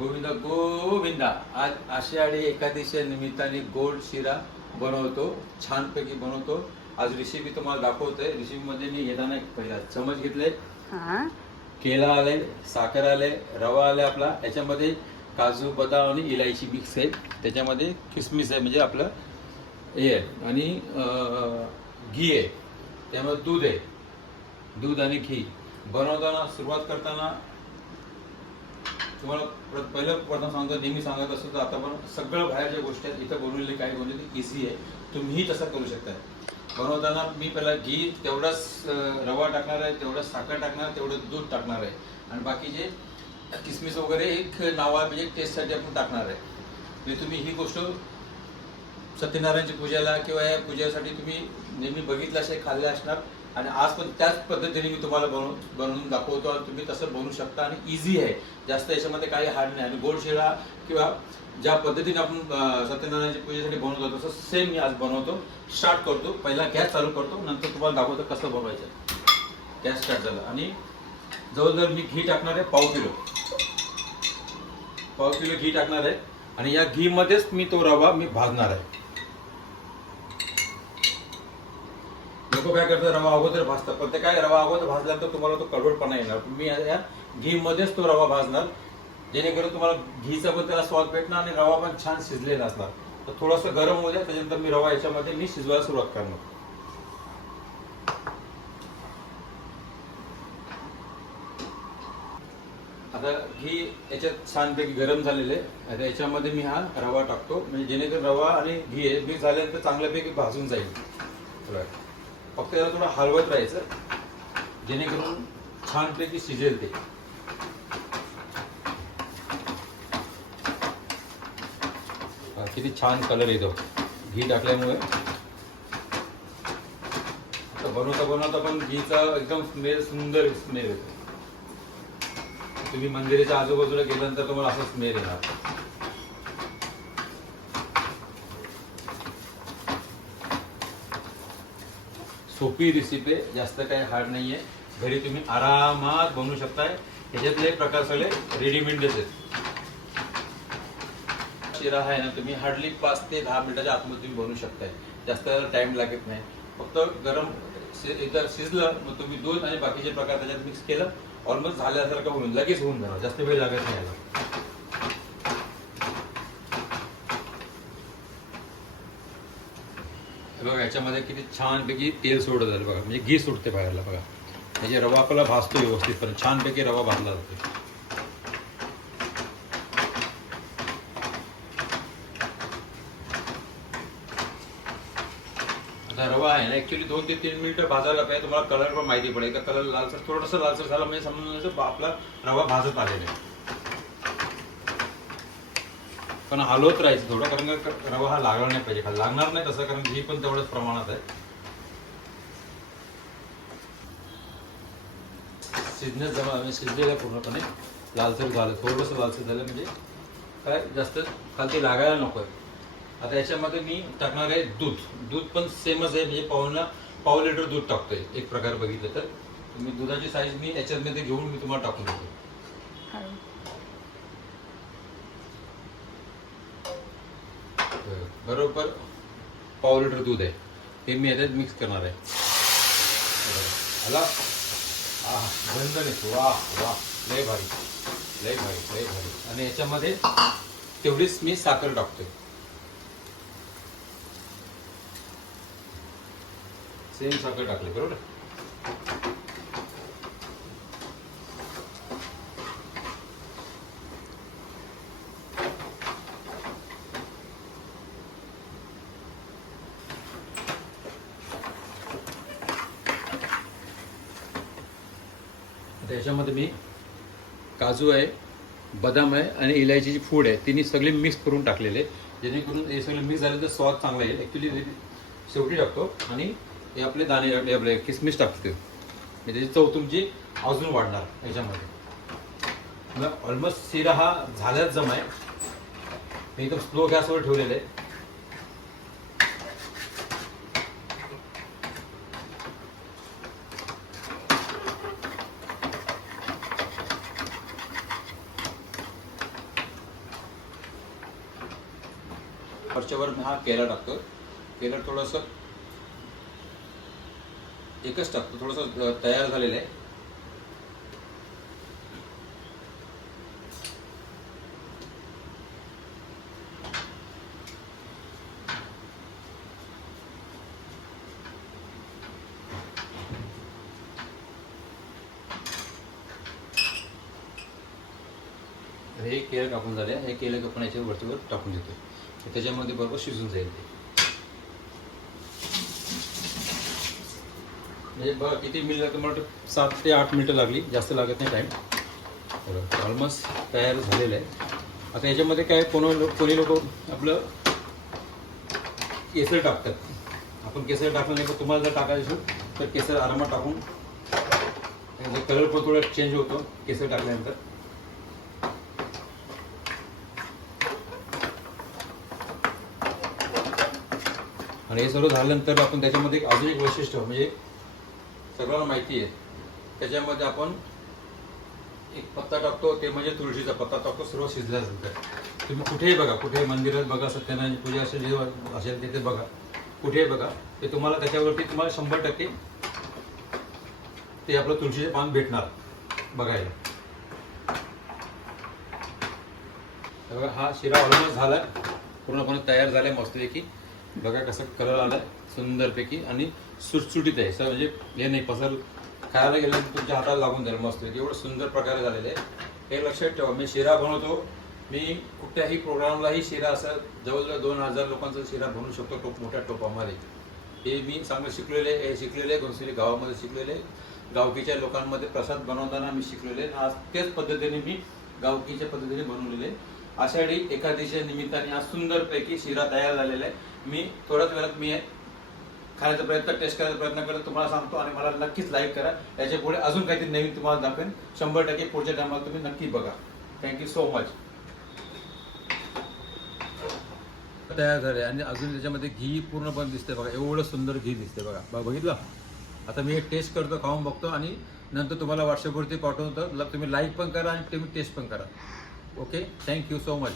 गोविंद गोविंदा. आज आषाढी एकादशी निमित्ताने गोड शिरा बनवतो छानपैकी बनवतो. आज रेसिपी तुम्हाला दाखवतोय. रेसिपीमध्ये मी घेताना एक पहिला चमच घेतले. हा. केला आले साखर आले रवा आले आपला. याच्यामध्ये काजू बदाम आणि इलायची मिक्स आहे. त्याच्यामध्ये किसमिस आहे म्हणजे आपलं हे आहे. आणि घी आहे. त्यामध्ये दूध आहे. दूध आणि घी. बनवताना सुरुवात करताना तुम्हाला पहिलं प्रथम सांगतो नेहमी सांगत असतो तर आता पण सगळं बाहेर ज्या गोष्टी आहेत इथं बनवलेली काही बनवली इझी आहे. तुम्हीही तसं करू शकता. बनवताना मी पहिला घी तेवढाच रवा टाकणार आहे तेवढंच साखर टाकणार तेवढं दूध टाकणार आहे. आणि बाकीचे किसमिस वगैरे एक नावा म्हणजे टेस्टसाठी आपण टाकणार आहे. म्हणजे तुम्ही ही गोष्ट सत्यनारायणची पूजेला किंवा या पूजेसाठी तुम्ही नेहमी बघितलं असे खाल्ले असणार आणि आज पण त्याच पद्धतीने मी तुम्हाला बनवून बनवून दाखवतो आणि तुम्ही तसं बनवू शकता आणि इझी आहे. जास्त याच्यामध्ये काही हार्ड नाही. आणि गोड शिरा किंवा ज्या पद्धतीने आपण सत्यनारायणाच्या पूजेसाठी बनवतो तसं सेम मी आज बनवतो. स्टार्ट करतो. पहिला गॅस चालू करतो. नंतर तुम्हाला दाखवतो कसं बनवायचं. गॅस स्टार्ट झालं. आणि जवळजवळ मी घी टाकणार आहे पाव किलो. पाव किलो घी टाकणार आहे. आणि या घीमध्येच मी तो रवा मी भाजणार आहे. लोक काय करतात रवा अगोदर भाजतात पण ते काय रवा अगोदर भाजल्यानंतर तुम्हाला तो कडवटपणा येणार. पण मी या घी मध्येच तो रवा भाजणार. जेणेकरून तुम्हाला घीचा पण त्याला स्वाद भेटणार आणि रवा पण छान शिजलेला असणार. तर थोडंसं गरम होऊ द्या त्याच्यानंतर मी रवा याच्यामध्ये मी शिजवायला सुरुवात करणार. आता घी याच्यात छानपैकी गरम झालेले आहे. आता याच्यामध्ये मी हा रवा टाकतो. म्हणजे जेणेकरून रवा आणि घी आहे मी झाल्यानंतर चांगल्यापैकी भाजून जाईल. थोडं फक्त थोडं हलवत राहायचं जेणेकरून छानपैकी शिजेल ते. किती छान कलर येतो घी टाकल्यामुळे. आता बनवता बनवता पण घीचा एकदम स्मेल सुंदर स्मेल येतो. तुम्ही मंदिराच्या आजूबाजूला गेल्यानंतर तुम्हाला असं स्मेल येणार. सोपी रेसिपी आहे जास्त काही हार्ड नाही आहे घरी तुम्ही आरामात बनवू शकताय. ह्याच्यातले प्रकार सगळे रेडीमेडच आहेत. शिरा आहे ना तुम्ही हार्डली पाच ते दहा मिनिटाच्या आतमध्ये तुम्ही बनवू शकताय. जास्त टाइम लागत नाही. फक्त गरम एकदा शिजलं मग तुम्ही दूध आणि बाकीचे प्रकार त्याच्यात मिक्स केलं ऑलमोस्ट झाल्यासारखं होऊन लगेच होऊन जाणार. जास्त वेळ लागत नाही याला हे बघा याच्यामध्ये किती छानपैकी तेल सोडत झालं बघा. म्हणजे घी सुटते बाहेरला बघा. म्हणजे रवा आपला भाजतो व्यवस्थित पण छानपैकी रवा भाजला जातो. आता रवा आहे ना ॲक्च्युली दोन ते तीन मिनिटं भाजायला पाहिजे तुम्हाला कलर पण माहिती पडेल. का कलर लालसर थोडंसं लालसर झालं म्हणजे समजून आपला रवा भाजत आलेला आहे. पण हलवत राहायचं. थोडं कारण का रवा हा लागला नाही पाहिजे. खाली लागणार नाही तसं कारण घी पण तेवढ्याच प्रमाणात आहे. शिजण्यात जमा आम्ही शिजलेलं पूर्णपणे. लालसर झालं. थोडंसं लालसर झालं म्हणजे काय जास्त खालती लागायला नको आहे आता याच्यामध्ये मी टाकणार आहे दूध. दूध पण सेमच आहे. म्हणजे पावना पाव लिटर दूध टाकतोय. एक प्रकार बघितलं तर. तुम्ही दुधाची साईज मी याच्यामध्ये घेऊन मी तुम्हाला टाकून देतो. बरोबर पाव लिटर दूध आहे. हे मी याच्यात मिक्स करणार आहे. आला? गंध निघतो वा वा. लय भारी. लय भारी लय भारी. आणि याच्यामध्ये तेवढीच मी साखर टाकतोय. सेम साखर टाकली बरोबर? त्याच्यामध्ये मी काजू आहे बदाम आहे आणि इलायचीची फूड आहे. तिने सगळे मिक्स करून टाकलेले. जेणेकरून हे सगळे मिक्स झाले तर स्वाद चांगला येईल. ॲक्च्युली शेवटी टाकतो आणि हे आपले दाणे आपले किसमिस टाकतो. त्याची चव तुमची अजून वाढणार याच्यामध्ये. ऑलमोस्ट शिरा हा झाल्याच जमा आहे मी एकदम स्लो गॅसवर ठेवलेलं आहे. वरच्यावर मी हा केला टाकतो केला थोडंसं एकच टाकतो थोडंसं तयार झालेलं आहे. हे केळं कापून झाले हे केळं कापून याच्यावर वरतीवर टाकून देतो त्याच्यामध्ये बरोबर शिजून जाईल ते. म्हणजे बघा किती मिनिट लागतं मला वाटतं सात ते आठ मिनिटं लागली. जास्त लागत नाही टाईम ऑलमोस्ट तयार झालेलं आहे. आता याच्यामध्ये काय कोण लोक कोणी लोक आपलं केसर टाकतात? आपण केसर टाकलं नाही पण तुम्हाला जर टाकायचं असेल तर केसर आरामात टाकून कलर पण थोडा चेंज होतो केसर टाकल्यानंतर. आणि हे सर्व झाल्यानंतर आपण त्याच्यामध्ये एक अजून एक वैशिष्ट्य म्हणजे सर्वांना माहिती आहे. त्याच्यामध्ये आपण एक पत्ता टाकतो ते म्हणजे तुळशीचा पत्ता टाकतो सर्व शिजल्यानंतर तुम्ही कुठेही बघा कुठेही मंदिरात बघा सत्यनारायण पूजा असेल जे असेल तिथे बघा. कुठेही बघा ते तुम्हाला त्याच्यावरती तुम्हाला शंभर टक्के ते आपलं तुळशीचे पान भेटणार बघायला. हा शिरा ऑलमोस्ट झालाय पूर्णपणे तयार झालाय मस्तपैकी. बघा कसं कलर आलाय सुंदरपैकी आणि सुटसुटीत आहे. सर म्हणजे हे नाही पसर खायला गेलं की तुमच्या हाताला लागून जाईल मस्त एवढं सुंदर प्रकारे झालेलं आहे. हे लक्षात ठेवा मी शिरा बनवतो. मी कुठल्याही प्रोग्रामलाही शिरा असं जवळजवळ दोन हजार लोकांचा शिरा बनवू शकतो टोप मोठ्या टोपामध्ये. हे मी चांगलं शिकलेले हे शिकलेले घोसली गावामध्ये शिकलेले गावकीच्या लोकांमध्ये प्रसाद बनवताना मी शिकलेले आणि आज तेच पद्धतीने मी गावकीच्या पद्धतीने बनवलेले आषाढी एकादशीच्या निमित्ताने आज सुंदरपैकी शिरा तयार झालेला आहे. मी थोड्याच वेळात मी खाण्याचा प्रयत्न टेस्ट करायचा प्रयत्न करतो तुम्हाला सांगतो आणि मला नक्कीच लाईक करा. याच्यापुढे अजून काहीतरी नवीन तुम्हाला दाखवेन. शंभर टक्के पुढच्या टायमाला तुम्ही नक्की बघा. थँक्यू सो मच तयार झाले. आणि अजून त्याच्यामध्ये घी पूर्ण पण दिसते बघा. एवढं सुंदर घी दिसते बघा. बघा बघितलं? आता मी हे टेस्ट करतो खाऊन बघतो आणि नंतर तुम्हाला व्हॉट्सअपवरती पाठवतो. तुम्ही लाईक पण करा आणि तुम्ही टेस्ट पण करा. Okay thank you so much